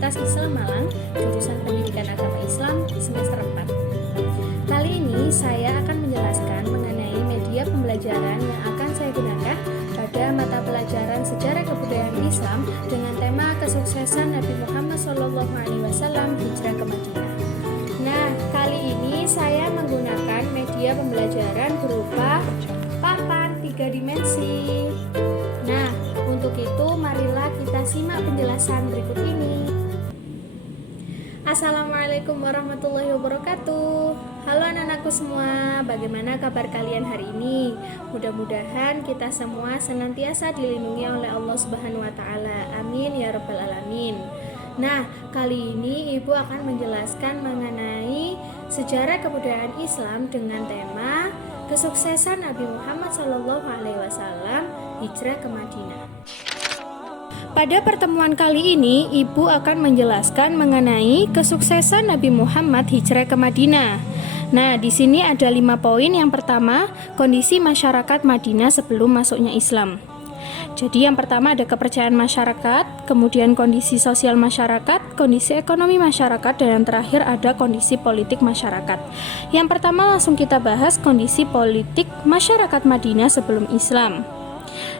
Fakultas Islam Malang, jurusan Pendidikan Agama Islam semester 4. Kali ini saya akan menjelaskan mengenai media pembelajaran yang akan saya gunakan pada mata pelajaran Sejarah Kebudayaan Islam dengan tema kesuksesan Nabi Muhammad SAW hijrah ke Madinah. Nah, kali ini saya menggunakan media pembelajaran berupa papan 3 dimensi. Nah, untuk itu marilah kita simak penjelasan berikut ini. Assalamualaikum warahmatullahi wabarakatuh. Halo anak-anakku semua, bagaimana kabar kalian hari ini? Mudah-mudahan kita semua senantiasa dilindungi oleh Allah Subhanahu wa taala. Amin ya rabbal alamin. Nah, kali ini Ibu akan menjelaskan mengenai sejarah kebudayaan Islam dengan tema kesuksesan Nabi Muhammad SAW hijrah ke Madinah. Pada pertemuan kali ini, Ibu akan menjelaskan mengenai kesuksesan Nabi Muhammad hijrah ke Madinah. Nah, di sini ada 5 poin. Yang pertama, kondisi masyarakat Madinah sebelum masuknya Islam. Jadi yang pertama ada kepercayaan masyarakat, kemudian kondisi sosial masyarakat, kondisi ekonomi masyarakat, dan yang terakhir ada kondisi politik masyarakat. Yang pertama langsung kita bahas kondisi politik masyarakat Madinah sebelum Islam.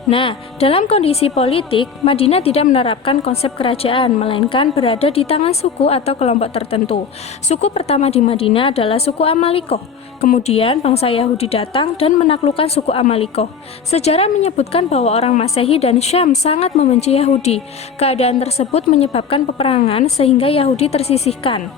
Nah, dalam kondisi politik, Madinah tidak menerapkan konsep kerajaan, melainkan berada di tangan suku atau kelompok tertentu. Suku pertama di Madinah adalah suku Amalikoh. Kemudian bangsa Yahudi datang dan menaklukkan suku Amalikoh. Sejarah menyebutkan bahwa orang Masehi dan Syam sangat membenci Yahudi. Keadaan tersebut menyebabkan peperangan sehingga Yahudi tersisihkan.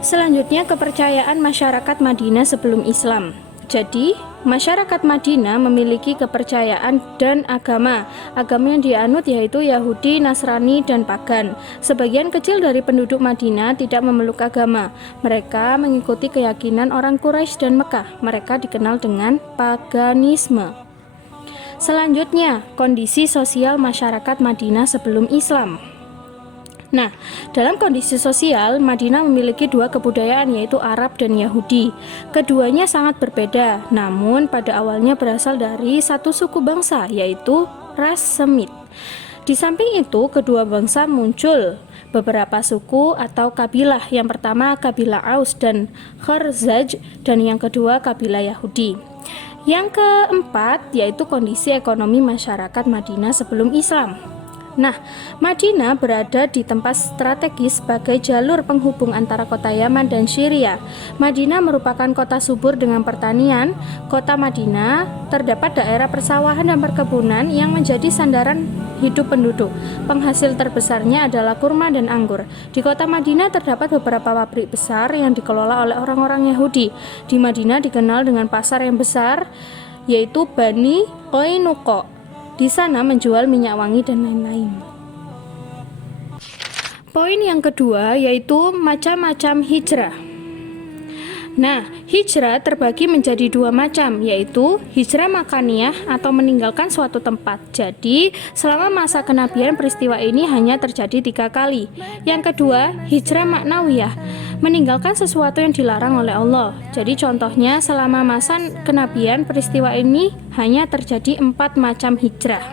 Selanjutnya, kepercayaan masyarakat Madinah sebelum Islam. Jadi, masyarakat Madinah memiliki kepercayaan dan agama. Agama yang dianut yaitu Yahudi, Nasrani, dan Pagan. Sebagian kecil dari penduduk Madinah tidak memeluk agama. Mereka mengikuti keyakinan orang Quraisy dan Mekah. Mereka dikenal dengan paganisme. Selanjutnya, kondisi sosial masyarakat Madinah sebelum Islam. Nah, dalam kondisi sosial, Madinah memiliki 2 kebudayaan yaitu Arab dan Yahudi. Keduanya sangat berbeda, namun pada awalnya berasal dari satu suku bangsa yaitu ras Semit. Di samping itu, kedua bangsa muncul beberapa suku atau kabilah. Yang pertama kabilah Aus dan Khazraj, dan yang kedua kabilah Yahudi. Yang keempat yaitu kondisi ekonomi masyarakat Madinah sebelum Islam. Nah, Madinah berada di tempat strategis sebagai jalur penghubung antara kota Yaman dan Syria. Madinah merupakan kota subur dengan pertanian. Kota Madinah terdapat daerah persawahan dan perkebunan yang menjadi sandaran hidup penduduk. Penghasil terbesarnya adalah kurma dan anggur. Di kota Madinah terdapat beberapa pabrik besar yang dikelola oleh orang-orang Yahudi. Di Madinah dikenal dengan pasar yang besar, yaitu Bani Qainuqa. Di sana menjual minyak wangi dan lain-lain. Poin yang kedua yaitu macam-macam hijrah. Nah, hijrah terbagi menjadi 2 macam, yaitu hijrah makaniyah atau meninggalkan suatu tempat. Jadi, selama masa kenabian peristiwa ini hanya terjadi 3 kali. Yang kedua, hijrah maknawiyah, meninggalkan sesuatu yang dilarang oleh Allah. Jadi contohnya selama masa kenabian peristiwa ini hanya terjadi 4 macam hijrah.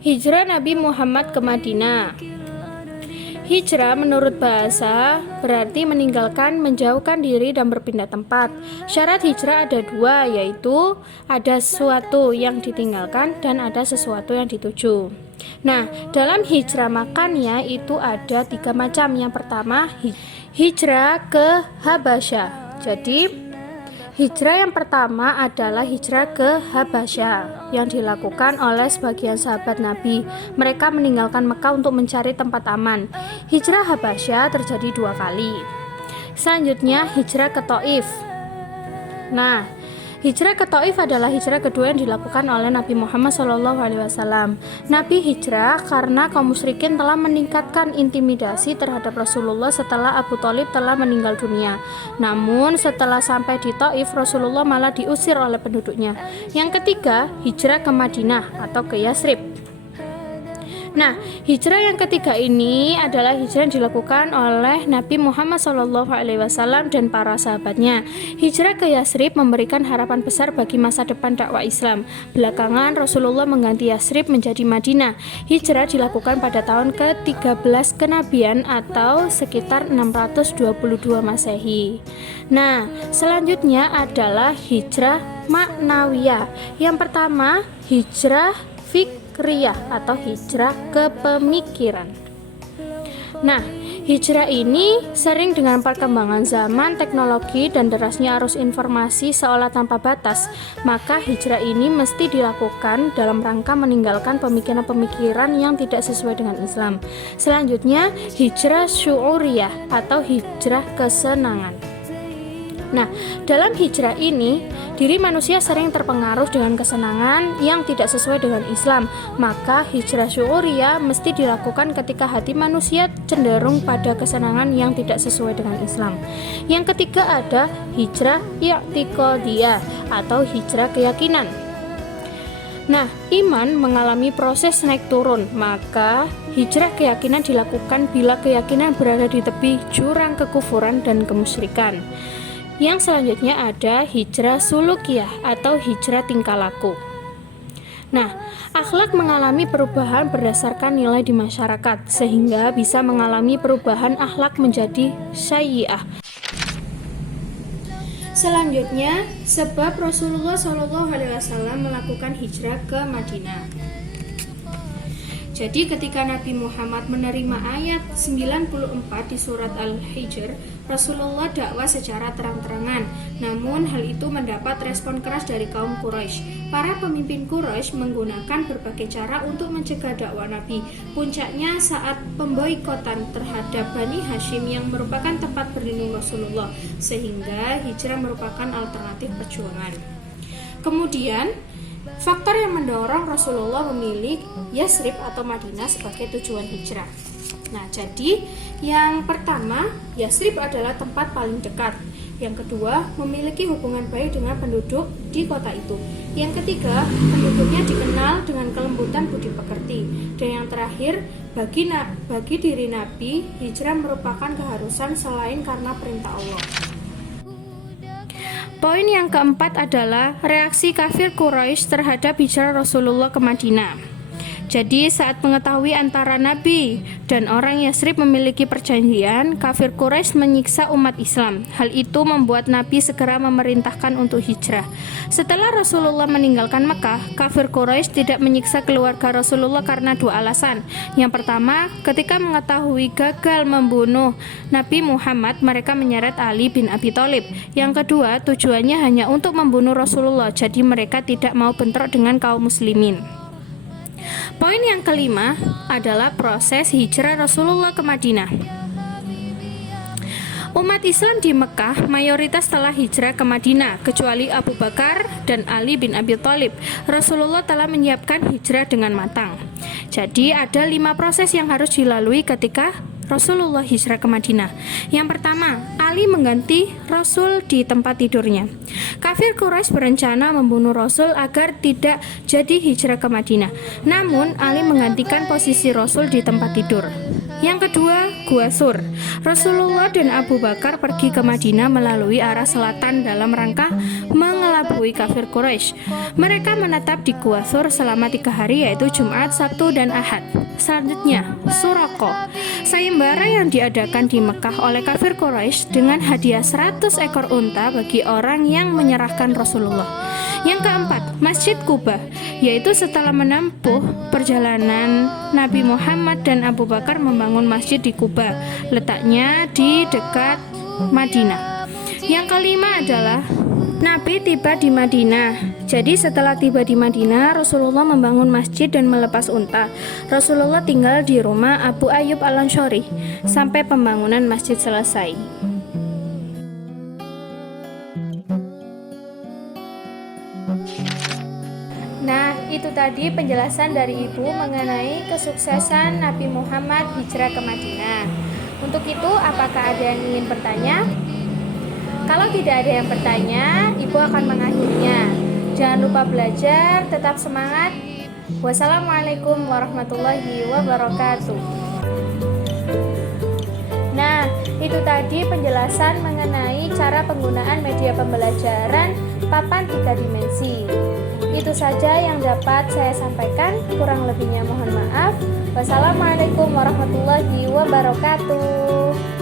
Hijrah Nabi Muhammad ke Madinah. Hijrah menurut bahasa berarti meninggalkan, menjauhkan diri dan berpindah tempat. Syarat hijrah ada 2, yaitu ada sesuatu yang ditinggalkan dan ada sesuatu yang dituju. Nah, dalam hijrah makannya itu ada 3 macam. Yang pertama, hijrah ke Habasyah. Jadi, hijrah yang pertama adalah hijrah ke Habasyah yang dilakukan oleh sebagian sahabat Nabi. Mereka meninggalkan Mekah untuk mencari tempat aman. Hijrah Habasyah terjadi 2 kali. Selanjutnya, hijrah ke Thaif. Nah, hijrah ke Thaif adalah hijrah kedua yang dilakukan oleh Nabi Muhammad SAW. Nabi hijrah karena kaum musyrikin telah meningkatkan intimidasi terhadap Rasulullah setelah Abu Thalib telah meninggal dunia. Namun setelah sampai di Thaif, Rasulullah malah diusir oleh penduduknya. Yang ketiga, hijrah ke Madinah atau ke Yasrib. Nah, hijrah yang ketiga ini adalah hijrah yang dilakukan oleh Nabi Muhammad SAW dan para sahabatnya. Hijrah ke Yasrib memberikan harapan besar bagi masa depan dakwah Islam. Belakangan Rasulullah mengganti Yasrib menjadi Madinah. Hijrah dilakukan pada tahun ke-13 kenabian atau sekitar 622 Masehi. Nah, selanjutnya adalah hijrah maknawiyah. Yang pertama, hijrah fikriyah atau hijrah ke pemikiran. Nah, hijrah ini sering dengan perkembangan zaman, teknologi, dan derasnya arus informasi seolah tanpa batas. Maka hijrah ini mesti dilakukan dalam rangka meninggalkan pemikiran-pemikiran yang tidak sesuai dengan Islam. Selanjutnya, hijrah syu'uriyah atau hijrah kesenangan. Nah, dalam hijrah ini, diri manusia sering terpengaruh dengan kesenangan yang tidak sesuai dengan Islam. Maka hijrah syu'uriyah mesti dilakukan ketika hati manusia cenderung pada kesenangan yang tidak sesuai dengan Islam. Yang ketiga ada hijrah i'tiqadiyah atau hijrah keyakinan. Nah, iman mengalami proses naik turun, maka hijrah keyakinan dilakukan bila keyakinan berada di tepi jurang kekufuran dan kemusyrikan. Yang selanjutnya ada hijrah sulukiyah atau hijrah tingkah laku. Nah, akhlak mengalami perubahan berdasarkan nilai di masyarakat sehingga bisa mengalami perubahan akhlak menjadi sayyi'ah. Selanjutnya, sebab Rasulullah SAW melakukan hijrah ke Madinah. Jadi ketika Nabi Muhammad menerima ayat 94 di surat Al-Hijr, Rasulullah dakwah secara terang-terangan. Namun hal itu mendapat respon keras dari kaum Quraisy. Para pemimpin Quraisy menggunakan berbagai cara untuk mencegah dakwah Nabi. Puncaknya saat pemboikotan terhadap Bani Hashim yang merupakan tempat berlindung Rasulullah, sehingga hijrah merupakan alternatif perjuangan. Kemudian faktor yang mendorong Rasulullah memilih Yasrib atau Madinah sebagai tujuan hijrah. Nah, jadi yang pertama, Yasrib adalah tempat paling dekat. Yang kedua, memiliki hubungan baik dengan penduduk di kota itu. Yang ketiga, penduduknya dikenal dengan kelembutan budi pekerti. Dan yang terakhir, bagi diri Nabi, hijrah merupakan keharusan selain karena perintah Allah. Poin yang keempat adalah reaksi kafir Quraisy terhadap hijrah Rasulullah ke Madinah. Jadi saat mengetahui antara Nabi dan orang Yasrib memiliki perjanjian, kafir Quraisy menyiksa umat Islam. Hal itu membuat Nabi segera memerintahkan untuk hijrah. Setelah Rasulullah meninggalkan Mekah, kafir Quraisy tidak menyiksa keluarga Rasulullah karena dua alasan. Yang pertama, ketika mengetahui gagal membunuh Nabi Muhammad, mereka menyeret Ali bin Abi Thalib. Yang kedua, tujuannya hanya untuk membunuh Rasulullah, jadi mereka tidak mau bentrok dengan kaum muslimin. Poin yang kelima adalah proses hijrah Rasulullah ke Madinah. Umat Islam di Mekah mayoritas telah hijrah ke Madinah, kecuali Abu Bakar dan Ali bin Abi Thalib. Rasulullah telah menyiapkan hijrah dengan matang. Jadi ada 5 proses yang harus dilalui ketika Rasulullah hijrah ke Madinah. Yang pertama, Ali mengganti Rasul di tempat tidurnya. Kafir Quraisy berencana membunuh Rasul agar tidak jadi hijrah ke Madinah. Namun Ali menggantikan posisi Rasul di tempat tidur. Yang kedua, Gua Sur. Rasulullah dan Abu Bakar pergi ke Madinah melalui arah selatan dalam rangka mengelabui kafir Quraisy. Mereka menetap di Gua Sur selama 3 hari, yaitu Jumat, Sabtu, dan Ahad. Selanjutnya, Suraqo, sayembara yang diadakan di Mekah oleh kafir Quraisy dengan hadiah 100 ekor unta bagi orang yang menyerahkan Rasulullah. Yang keempat, Masjid Quba, yaitu setelah menempuh perjalanan Nabi Muhammad dan Abu Bakar membangun masjid di Quba, letaknya di dekat Madinah. Yang kelima adalah Nabi tiba di Madinah. Jadi setelah tiba di Madinah, Rasulullah membangun masjid dan melepas unta. Rasulullah tinggal di rumah Abu Ayyub Al-Ansari sampai pembangunan masjid selesai. Nah, itu tadi penjelasan dari Ibu mengenai kesuksesan Nabi Muhammad hijrah ke Madinah. Untuk itu, apakah ada yang ingin bertanya? Kalau tidak ada yang bertanya, Ibu akan mengakhirinya. Jangan lupa belajar, tetap semangat. Wassalamualaikum warahmatullahi wabarakatuh. Nah, itu tadi penjelasan mengenai cara penggunaan media pembelajaran papan 3 dimensi. Itu saja yang dapat saya sampaikan, kurang lebihnya mohon maaf. Wassalamualaikum warahmatullahi wabarakatuh.